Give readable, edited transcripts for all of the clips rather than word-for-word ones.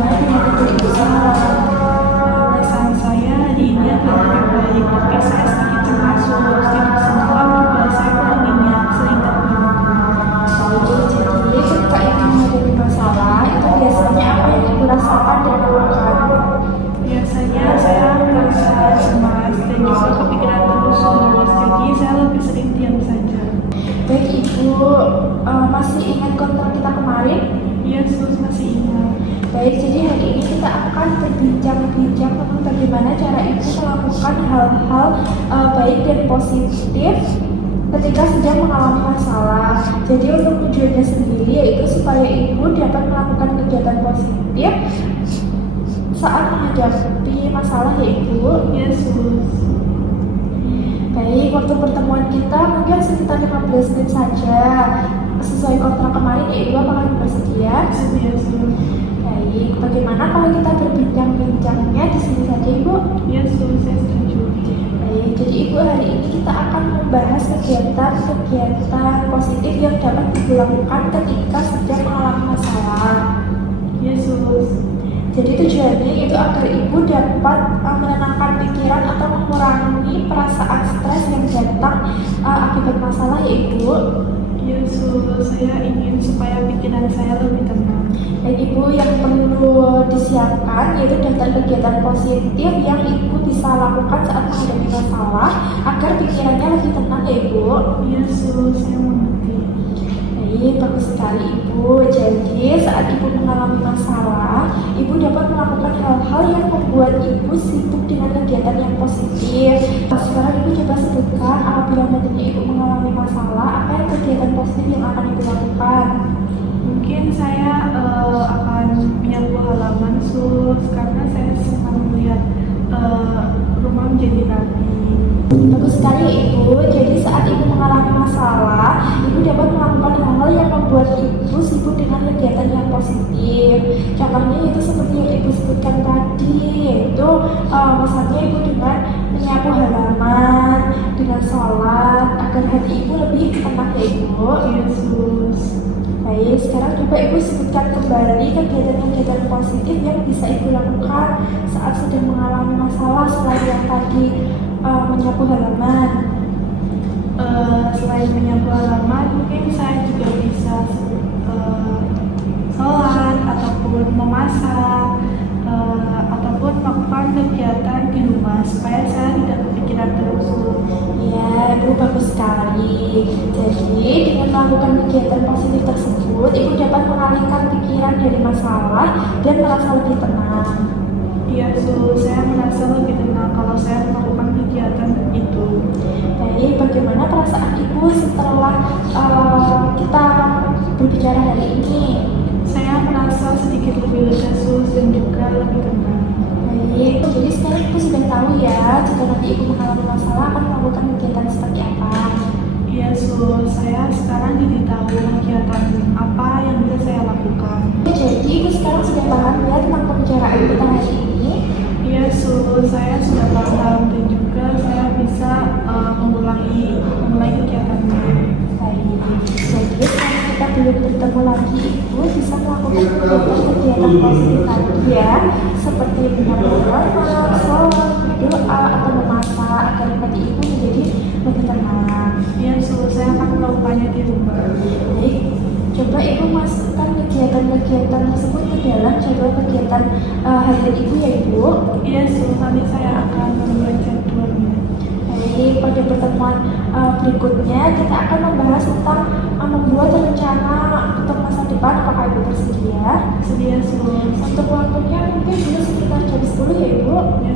gimana dengan itu Ibu Sarah? Perasaan saya hari ini agak lebih baik, tapi saya sedikit cemas terus tidak semalam juga saya pengennya sering terbangun. Jadi ketika Ibu menghadapi masalah, itu biasanya apa yang Ibu rasakan dan lakukan? Biasanya saya merasa cemas dan juga kepikiran terus, jadi saya lebih sering diam saja. Baik Ibu, masih ingat kontrak kita kemarin? Iya, sus, masih ingat. Baik, jadi hari ini kita akan berbincang-bincang tentang bagaimana cara Ibu melakukan hal-hal baik dan positif ketika sedang mengalami masalah. Jadi untuk tujuannya sendiri yaitu supaya Ibu dapat melakukan kegiatan positif saat menghadapi masalah ya Ibu. Iya, sus. Baik, waktu pertemuan kita mungkin sekitar 15 menit saja. Sesuai kontrak kemarin ya Ibu, apakah Ibu bersedia? Sedia, sus. Baik, bagaimana kalau kita berbincang-bincangnya di sini saja Ibu? Iya, sus, saya setuju. Baik, jadi Ibu hari ini kita akan membahas kegiatan positif yang dapat Ibu lakukan ketika sedang mengalami masalah. Iya, sus. Jadi tujuannya itu agar Ibu dapat menenangkan pikiran atau mengurangi perasaan stres yang datang akibat masalah ya Ibu. Iya, sus, saya ingin supaya pikiran saya lebih tenang. Dan Ibu yang perlu disiapkan yaitu daftar kegiatan positif yang Ibu bisa lakukan saat menghadapi masalah agar pikirannya lebih tenang ya Ibu. Iya, sus, saya mengerti. Baik, bagus sekali Ibu. Jadi saat Ibu mengalami masalah, Ibu dapat melakukan hal-hal yang membuat Ibu sibuk dengan kegiatan yang positif. Sekarang Ibu coba sebutkan apabila nantinya Ibu mengalami masalah, apa yang kegiatan positif yang akan Ibu lakukan? Mungkin saya akan menyapu halaman, sus, karena saya senang melihat rumah menjadi rapi. Bagus sekali ya Ibu. Jadi saat Ibu mengalami masalah, Ibu dapat melakukan hal-hal yang membuat Ibu sibuk dengan kegiatan yang positif. Contohnya itu seperti yang Ibu sebutkan tadi, yaitu misalnya Ibu dengan menyapu halaman, dengan sholat, agar hati Ibu lebih tenang ya Ibu. Yesus. Baik, sekarang coba Ibu sebutkan kembali kegiatan-kegiatan positif yang bisa Ibu lakukan saat sedang mengalami masalah selain yang tadi menyapu halaman. Selain menyapu halaman, mungkin saya juga bisa sholat ataupun memasak ataupun melakukan kegiatan di rumah supaya saya tidak kepikiran terus. Ya, Ibu bagus sekali. Jadi dengan melakukan kegiatan positif tersebut, Ibu dapat mengalihkan pikiran dari masalah dan merasa lebih tenang. Iya, saya merasa lebih tenang kalau saya melakukan kegiatan itu. Baik, bagaimana perasaan Ibu setelah kita berbicara hari ini? Saya merasa sedikit lebih lega, dan juga lebih tenang. Baik, jadi sekarang Ibu sudah tahu ya, jika nanti Ibu mengalami masalah akan melakukan kegiatan seperti apa. Iya, saya sekarang jadi tahu kegiatan apa yang bisa saya lakukan. Jadi Ibu sekarang sudah paham ya tentang pembicaraan kita hari ini. Iya, saya sudah paham dan juga saya bisa memulai kegiatannya. Baik, jadi sekarang kita belum bertemu lagi, Ibu bisa melakukan kegiatan positif tadi ya, seperti menyapu halaman, sholat, berdoa, atau memasak agar hati Ibu menjadi lebih tenang. Iya, saya akan melakukannya di rumah. Baik, coba Ibu masukkan kegiatan-kegiatan tersebut ke dalam jadwal kegiatan harian Ibu ya Ibu. Iya, nanti saya akan membuat jadwalnya. Baik, pada pertemuan berikutnya kita akan membahas tentang membuat rencana untuk masa depan. Apakah Ibu bersedia? Sedia, Untuk waktunya mungkin dulu sekitar jam 10 ya Ibu. Ya,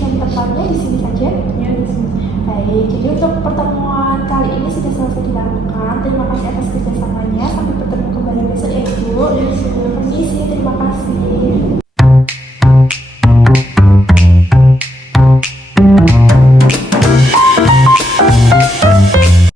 Jam tepatnya di sini saja. Ya, di sini. Baik, jadi untuk pertemuan kali ini sudah selesai dilakukan. Terima kasih atas kerjasamanya. Sampai bertemu kembali besok ya Ibu. Ya, Permisi, terima kasih.